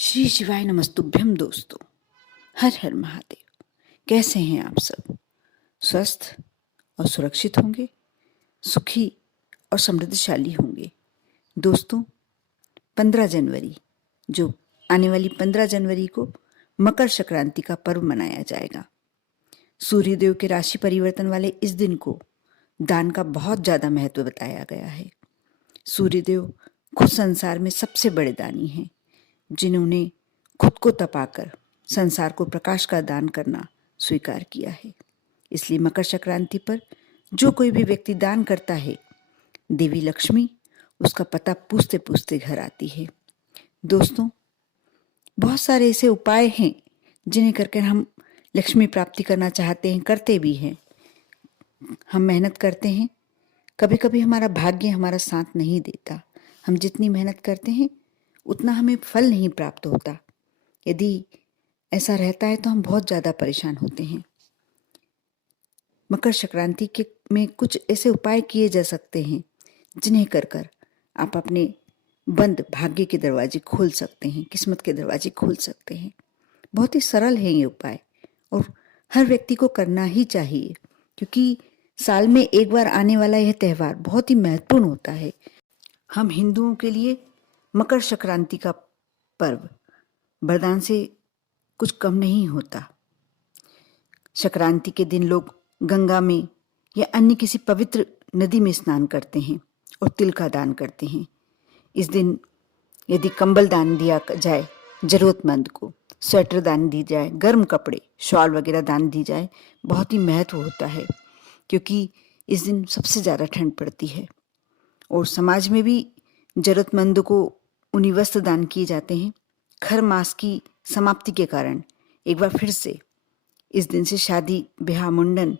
श्री शिवाय नमस्तुभ्यम दोस्तों। हर हर महादेव। कैसे हैं आप सब? स्वस्थ और सुरक्षित होंगे, सुखी और समृद्धशाली होंगे। दोस्तों, 15 जनवरी, जो आने वाली 15 जनवरी को मकर संक्रांति का पर्व मनाया जाएगा। सूर्यदेव के राशि परिवर्तन वाले इस दिन को दान का बहुत ज़्यादा महत्व बताया गया है। सूर्यदेव खुद संसार में सबसे बड़े दानी हैं, जिन्होंने खुद को तपाकर संसार को प्रकाश का दान करना स्वीकार किया है। इसलिए मकर संक्रांति पर जो कोई भी व्यक्ति दान करता है, देवी लक्ष्मी उसका पता पूछते पूछते घर आती है। दोस्तों, बहुत सारे ऐसे उपाय हैं जिन्हें करके हम लक्ष्मी प्राप्ति करना चाहते हैं, करते भी हैं। हम मेहनत करते हैं, कभी कभी हमारा भाग्य हमारा साथ नहीं देता। हम जितनी मेहनत करते हैं उतना हमें फल नहीं प्राप्त होता। यदि ऐसा रहता है तो हम बहुत ज़्यादा परेशान होते हैं। मकर संक्रांति के में कुछ ऐसे उपाय किए जा सकते हैं जिन्हें कर कर आप अपने बंद भाग्य के दरवाजे खोल सकते हैं, किस्मत के दरवाजे खोल सकते हैं। बहुत ही सरल है ये उपाय और हर व्यक्ति को करना ही चाहिए, क्योंकि साल में एक बार आने वाला यह त्यौहार बहुत ही महत्वपूर्ण होता है। हम हिंदुओं के लिए मकर संक्रांति का पर्व वरदान से कुछ कम नहीं होता। संक्रांति के दिन लोग गंगा में या अन्य किसी पवित्र नदी में स्नान करते हैं और तिल का दान करते हैं। इस दिन यदि कंबल दान दिया जाए जरूरतमंद को, स्वेटर दान दी जाए, गर्म कपड़े, शॉल वगैरह दान दी जाए, बहुत ही महत्व होता है, क्योंकि इस दिन सबसे ज़्यादा ठंड पड़ती है और समाज में भी जरूरतमंद को उन्हीं वस्त्र दान किए जाते हैं। खर मास की समाप्ति के कारण एक बार फिर से इस दिन से शादी, ब्याह, मुंडन,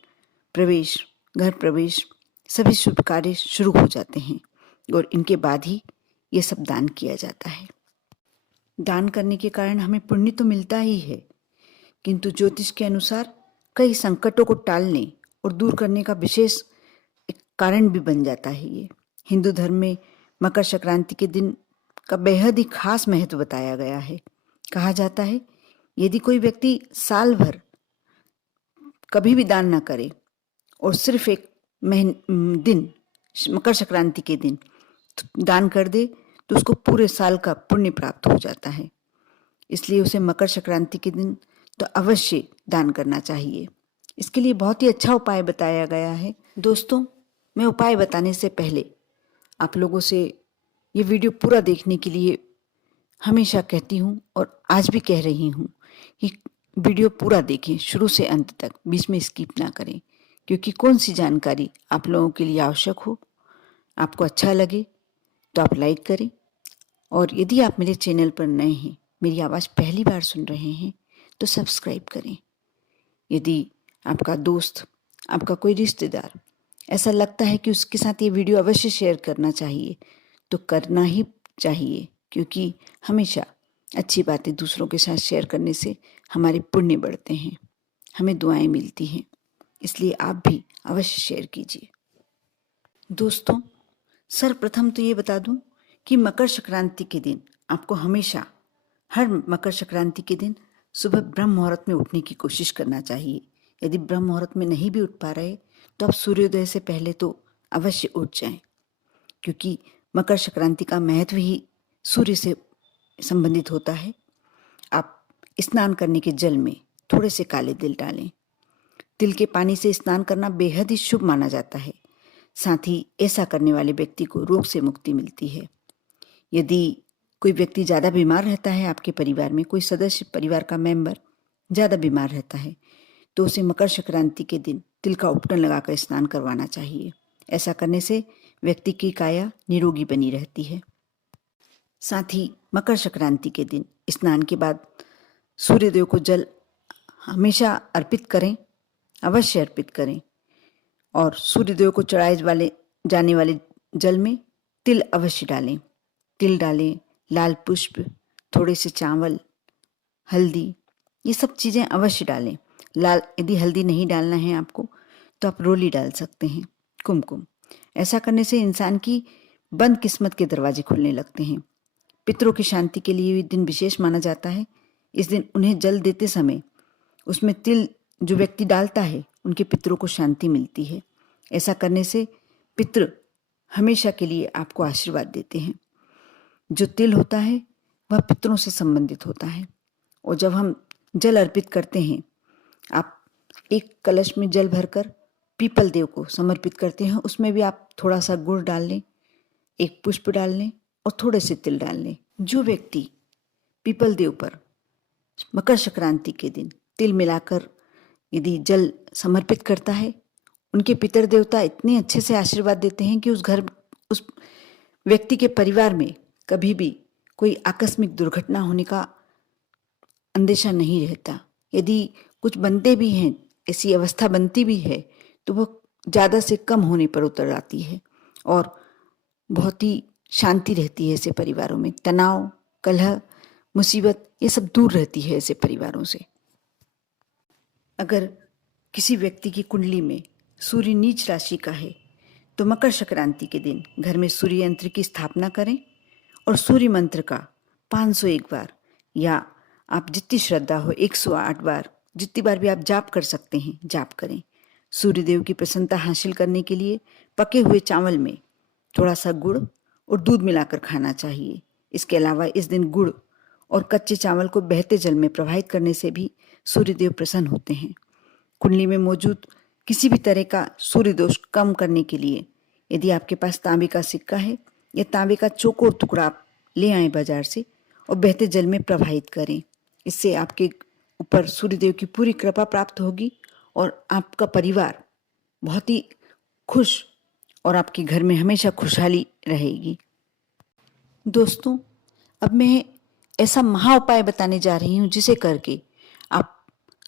प्रवेश, घर प्रवेश, सभी शुभ कार्य शुरू हो जाते हैं और इनके बाद ही ये सब दान किया जाता है। दान करने के कारण हमें पुण्य तो मिलता ही है, किंतु ज्योतिष के अनुसार कई संकटों को टालने और दूर करने का विशेष एक कारण भी बन जाता है। ये हिंदू धर्म में मकर संक्रांति के दिन का बेहद ही खास महत्व बताया गया है। कहा जाता है, यदि कोई व्यक्ति साल भर कभी भी दान ना करे और सिर्फ एक दिन मकर संक्रांति के दिन दान कर दे, तो उसको पूरे साल का पुण्य प्राप्त हो जाता है। इसलिए उसे मकर संक्रांति के दिन तो अवश्य दान करना चाहिए। इसके लिए बहुत ही अच्छा उपाय बताया गया है। दोस्तों, मैं उपाय बताने से पहले आप लोगों से ये वीडियो पूरा देखने के लिए हमेशा कहती हूँ और आज भी कह रही हूँ कि वीडियो पूरा देखें, शुरू से अंत तक, बीच में स्किप ना करें, क्योंकि कौन सी जानकारी आप लोगों के लिए आवश्यक हो, आपको अच्छा लगे तो आप लाइक करें। और यदि आप मेरे चैनल पर नए हैं, मेरी आवाज़ पहली बार सुन रहे हैं, तो सब्सक्राइब करें। यदि आपका दोस्त, आपका कोई रिश्तेदार ऐसा लगता है कि उसके साथ ये वीडियो अवश्य शेयर करना चाहिए, तो करना ही चाहिए, क्योंकि हमेशा अच्छी बातें दूसरों के साथ शेयर करने से हमारे पुण्य बढ़ते हैं, हमें दुआएं मिलती हैं। इसलिए आप भी अवश्य शेयर कीजिए। दोस्तों, सर्वप्रथम तो ये बता दूं कि मकर संक्रांति के दिन आपको हमेशा हर मकर संक्रांति के दिन सुबह ब्रह्म मुहूर्त में उठने की कोशिश करना चाहिए। यदि ब्रह्म मुहूर्त में नहीं भी उठ पा रहे तो आप सूर्योदय से पहले तो अवश्य उठ जाएं, क्योंकि मकर संक्रांति का महत्व ही सूर्य से संबंधित होता है। आप स्नान करने के जल में थोड़े से काले तिल डालें। तिल के पानी से स्नान करना बेहद ही शुभ माना जाता है। साथ ही ऐसा करने वाले व्यक्ति को रोग से मुक्ति मिलती है। यदि कोई व्यक्ति ज़्यादा बीमार रहता है, आपके परिवार में कोई सदस्य, परिवार का मेंबर ज़्यादा बीमार रहता है, तो उसे मकर संक्रांति के दिन तिल का उपटन लगाकर स्नान करवाना चाहिए। ऐसा करने से व्यक्ति की काया निरोगी बनी रहती है। साथ ही मकर संक्रांति के दिन स्नान के बाद सूर्यदेव को जल हमेशा अर्पित करें, अवश्य अर्पित करें। और सूर्यदेव को चढ़ाए जाने वाले जल में तिल अवश्य डालें। तिल डालें, लाल पुष्प, थोड़े से चावल, हल्दी, ये सब चीज़ें अवश्य डालें। यदि हल्दी नहीं डालना है आपको तो आप रोली डाल सकते हैं, कुमकुम। ऐसा करने से इंसान की बंद किस्मत के दरवाजे खुलने लगते हैं। पितरों की शांति के लिए ये दिन विशेष माना जाता है। इस दिन उन्हें जल देते समय उसमें तिल जो व्यक्ति डालता है उनके पितरों को शांति मिलती है। ऐसा करने से पितृ हमेशा के लिए आपको आशीर्वाद देते हैं। जो तिल होता है वह पितरों से संबंधित होता है। और जब हम जल अर्पित करते हैं, आप एक कलश में जल भरकर पीपल देव को समर्पित करते हैं, उसमें भी आप थोड़ा सा गुड़ डाल लें, एक पुष्प डाल लें और थोड़े से तिल डाल लें। जो व्यक्ति पीपल देव पर मकर संक्रांति के दिन तिल मिलाकर यदि जल समर्पित करता है, उनके पितर देवता इतने अच्छे से आशीर्वाद देते हैं कि उस व्यक्ति के परिवार में कभी भी कोई आकस्मिक दुर्घटना होने का अंदेशा नहीं रहता। यदि कुछ बनते भी हैं, ऐसी अवस्था बनती भी है, तो वो ज़्यादा से कम होने पर उतर आती है और बहुत ही शांति रहती है ऐसे परिवारों में। तनाव, कलह, मुसीबत ये सब दूर रहती है ऐसे परिवारों से। अगर किसी व्यक्ति की कुंडली में सूर्य नीच राशि का है तो मकर संक्रांति के दिन घर में सूर्य यंत्र की स्थापना करें और सूर्य मंत्र का 501 बार या आप जितनी श्रद्धा हो 108 बार, जितनी बार भी आप जाप कर सकते हैं जाप करें। सूर्यदेव की प्रसन्नता हासिल करने के लिए पके हुए चावल में थोड़ा सा गुड़ और दूध मिलाकर खाना चाहिए। इसके अलावा इस दिन गुड़ और कच्चे चावल को बहते जल में प्रवाहित करने से भी सूर्यदेव प्रसन्न होते हैं। कुंडली में मौजूद किसी भी तरह का सूर्य दोष कम करने के लिए यदि आपके पास तांबे का सिक्का है या तांबे का चौकोर टुकड़ा आप ले आएं बाजार से और बहते जल में प्रवाहित करें। इससे आपके ऊपर सूर्यदेव की पूरी कृपा प्राप्त होगी और आपका परिवार बहुत ही खुश और आपके घर में हमेशा खुशहाली रहेगी। दोस्तों, अब मैं ऐसा महा उपाय बताने जा रही हूँ जिसे करके आप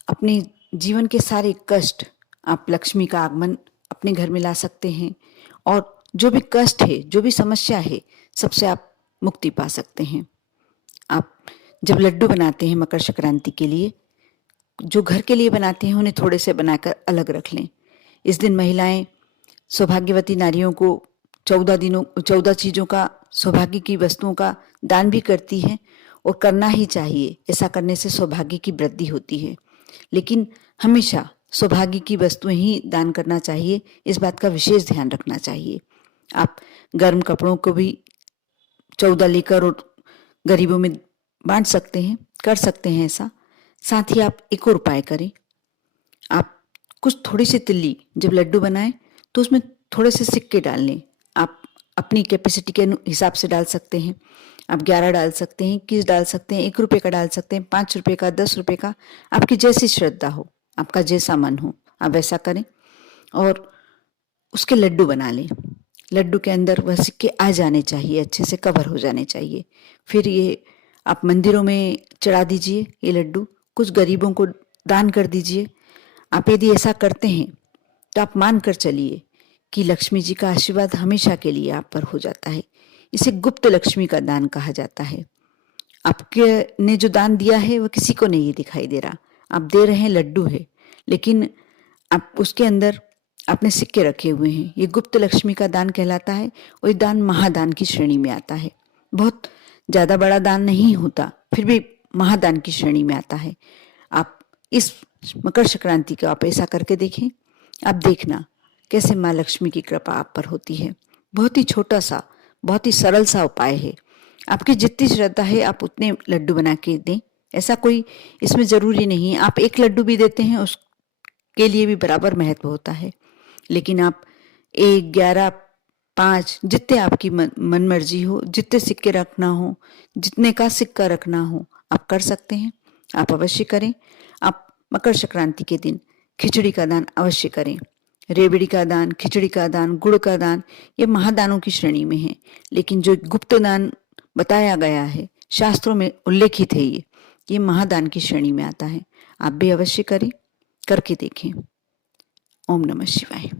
अपने जीवन के सारे कष्ट, आप लक्ष्मी का आगमन अपने घर में ला सकते हैं और जो भी कष्ट है, जो भी समस्या है, सबसे आप मुक्ति पा सकते हैं। आप जब लड्डू बनाते हैं मकर संक्रांति के लिए, जो घर के लिए बनाते हैं उन्हें थोड़े से बनाकर अलग रख लें। इस दिन महिलाएं सौभाग्यवती नारियों को 14 चीज़ों का, सौभाग्य की वस्तुओं का दान भी करती हैं और करना ही चाहिए। ऐसा करने से सौभाग्य की वृद्धि होती है, लेकिन हमेशा सौभाग्य की वस्तुएं ही दान करना चाहिए, इस बात का विशेष ध्यान रखना चाहिए। आप गर्म कपड़ों को भी 14 लेकर और गरीबों में बांट सकते हैं, कर सकते हैं ऐसा। साथ ही आप एक और उपाय करें, आप कुछ थोड़ी सी तिल्ली जब लड्डू बनाएं तो उसमें थोड़े से सिक्के डाल लें। आप अपनी कैपेसिटी के हिसाब से डाल सकते हैं। आप 11 डाल सकते हैं, 21 डाल सकते हैं, 1 रुपये का डाल सकते हैं, 5 रुपये का, 10 रुपये का, आपकी जैसी श्रद्धा हो, आपका जैसा मन हो, आप वैसा करें और उसके लड्डू बना लें। लड्डू के अंदर वह सिक्के आ जाने चाहिए, अच्छे से कवर हो जाने चाहिए। फिर ये आप मंदिरों में चढ़ा दीजिए ये लड्डू, कुछ गरीबों को दान कर दीजिए। आप यदि ऐसा करते हैं तो आप मान कर चलिए कि लक्ष्मी जी का आशीर्वाद हमेशा के लिए आप पर हो जाता है। इसे गुप्त लक्ष्मी का दान कहा जाता है। आपके ने जो दान दिया है वह किसी को नहीं दिखाई दे रहा। आप दे रहे हैं लड्डू है, लेकिन आप उसके अंदर आपने सिक्के रखे हुए हैं। ये गुप्त लक्ष्मी का दान कहलाता है और ये दान महादान की श्रेणी में आता है। बहुत ज़्यादा बड़ा दान नहीं होता, फिर भी महादान की श्रेणी में आता है। आप इस मकर संक्रांति को आप ऐसा करके देखें, आप देखना कैसे माँ लक्ष्मी की कृपा आप पर होती है। बहुत ही छोटा सा, बहुत ही सरल सा उपाय है। आपकी जितनी श्रद्धा है आप उतने लड्डू बना के दें। ऐसा कोई इसमें ज़रूरी नहीं, आप 1 लड्डू भी देते हैं उसके लिए भी बराबर महत्व होता है। लेकिन आप 1, 11, 5 जितने आपकी मन मर्जी हो, जितने सिक्के रखना हो, जितने का सिक्का रखना हो, आप कर सकते हैं। आप अवश्य करें। आप मकर संक्रांति के दिन खिचड़ी का दान अवश्य करें। रेवड़ी का दान, खिचड़ी का दान, गुड़ का दान, ये महादानों की श्रेणी में है। लेकिन जो गुप्त दान बताया गया है, शास्त्रों में उल्लेखित है, ये महादान की श्रेणी में आता है। आप भी अवश्य करें, करके देखें। ओम नमः शिवाय।